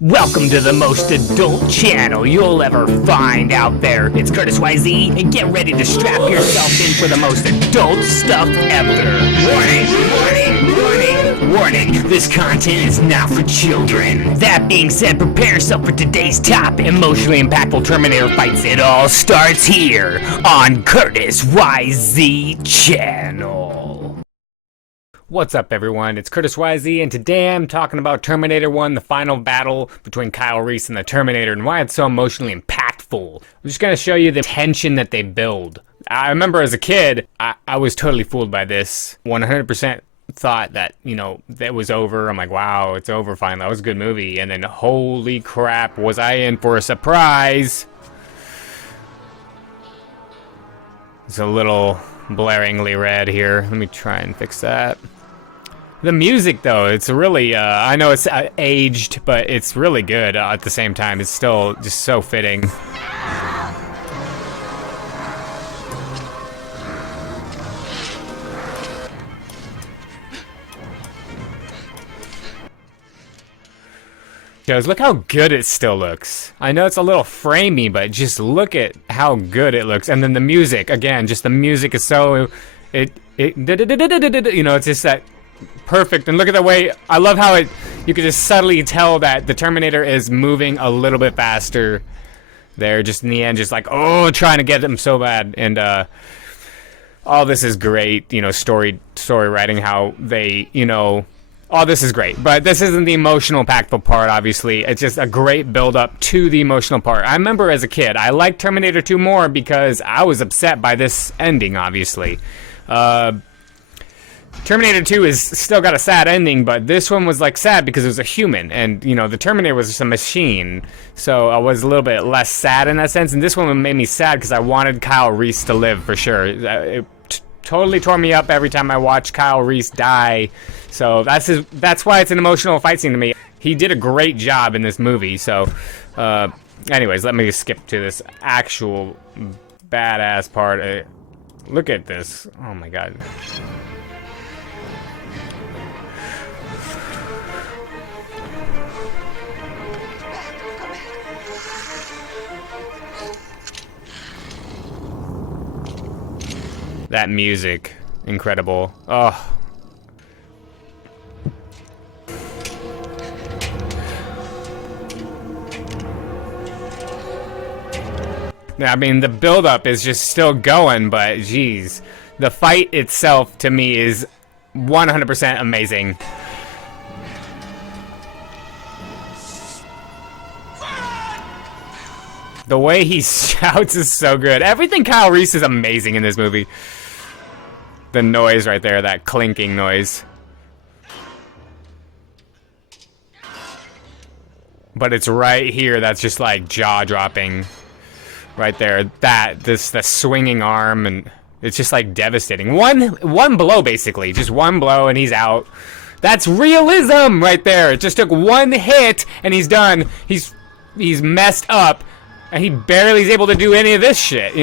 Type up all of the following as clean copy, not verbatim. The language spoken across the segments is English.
Welcome to the most adult channel you'll ever find out there. It's Curtis YZ, and get ready to strap yourself in for the most adult stuff ever. Warning, this content is not for children. That being said, prepare yourself for today's top emotionally impactful Terminator fights. It all starts here on Curtis YZ channel. What's up, everyone? It's Curtis YZ, and today I'm talking about Terminator 1, the final battle between Kyle Reese and the Terminator, and why it's so emotionally impactful. I'm just going to show you the tension that they build. I remember as a kid, I was totally fooled by this. 100% thought that, that was over. I'm like, wow, it's over finally. That was a good movie. And then, holy crap, was I in for a surprise? It's a little blaringly red here. Let me try and fix that. The music, though, it's really, I know it's aged, but it's really good at the same time. It's still just so fitting. Guys, look how good it still looks. I know it's a little framey, but just look at how good it looks. And then the music, again, just the music is so, it's just that perfect. And look at the way, I love how you can just subtly tell that the Terminator is moving a little bit faster there, just in the end, just like, oh, trying to get them so bad. And all this is great, story writing, how they, all this is great, but this isn't the emotional impactful part, obviously. It's just a great build-up to the emotional part. I remember as a kid, I liked Terminator 2 more because I was upset by this ending, obviously. Terminator 2 is still got a sad ending, but this one was like sad because it was a human, and the Terminator was just a machine, so I was a little bit less sad in that sense, and this one made me sad because I wanted Kyle Reese to live for sure. It totally tore me up every time I watched Kyle Reese die, so that's why it's an emotional fight scene to me. He did a great job in this movie, so anyways, let me just skip to this actual badass part. Look at this. Oh my god. That music, incredible. Oh. I mean, the build-up is just still going, but geez. The fight itself, to me, is 100% amazing. The way he shouts is so good. Everything Kyle Reese is amazing in this movie. The noise right there, that clinking noise. But it's right here that's just like jaw-dropping. Right there. The swinging arm, and it's just like devastating. One blow, basically. Just one blow and he's out. That's realism right there. It just took one hit and he's done. He's messed up. And he barely is able to do any of this shit,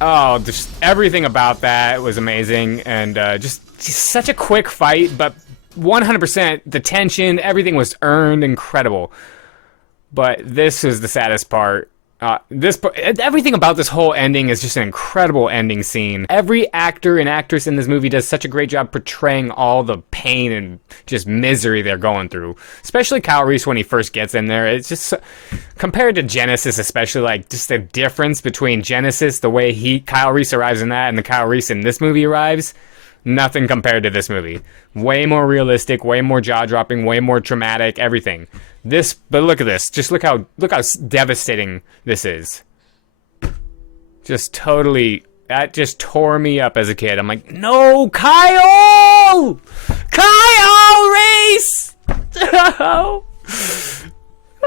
Oh, just everything about that was amazing. And just such a quick fight, but 100% the tension, everything was earned, incredible. But this is the saddest part. Everything about this whole ending is just an incredible ending scene. Every actor and actress in this movie does such a great job portraying all the pain and just misery they're going through. Especially Kyle Reese when he first gets in there. It's just, compared to Genesis especially, like, just the difference between Genesis, the way Kyle Reese arrives in that, and the Kyle Reese in this movie arrives, nothing compared to this movie. Way more realistic, way more jaw-dropping, way more traumatic, everything. But look at this. Just look how devastating this is. Just totally, that just tore me up as a kid. I'm like, no, Kyle! Kyle Reese!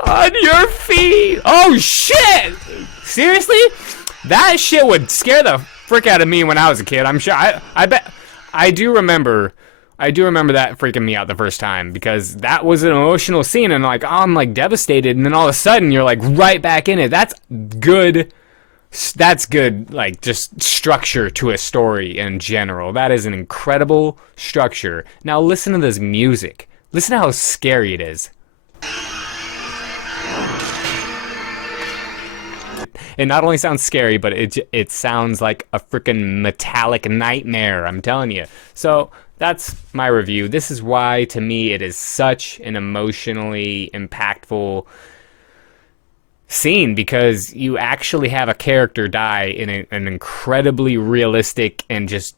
On your feet! Oh, shit! Seriously? That shit would scare the frick out of me when I was a kid. I'm sure. I bet. I do remember that freaking me out the first time, because that was an emotional scene, and I'm like devastated, and then all of a sudden you're like right back in it. That's good that's good, like, just structure to a story in general. That is an incredible structure. Now listen to this music. Listen to how scary it is. It not only sounds scary, but it sounds like a freaking metallic nightmare, I'm telling you. So that's my review. This is why, to me, it is such an emotionally impactful scene, because you actually have a character die in an incredibly realistic and just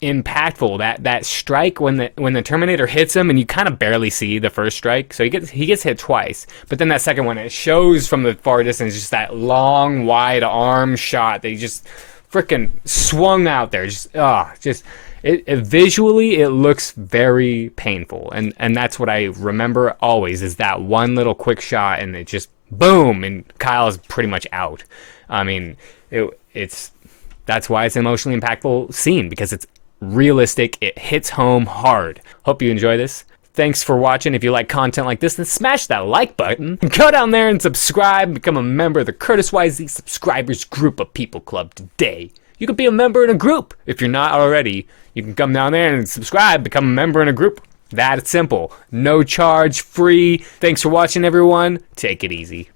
impactful. That strike when the Terminator hits him, and you kind of barely see the first strike, so he gets hit twice, but then that second one, it shows from the far distance just that long wide arm shot that he just freaking swung out there. It visually, it looks very painful, and that's what I remember always, is that one little quick shot, and it just boom, and Kyle is pretty much out. I mean, that's why it's an emotionally impactful scene, because it's realistic, it hits home hard. Hope you enjoy this. Thanks for watching. If you like content like this, then smash that like button. Go down there and subscribe and become a member of the Curtis YZ subscribers group of People Club today. You could be a member in a group. If you're not already, you can come down there and subscribe, become a member in a group. That simple. No charge, free. Thanks for watching, everyone. Take it easy.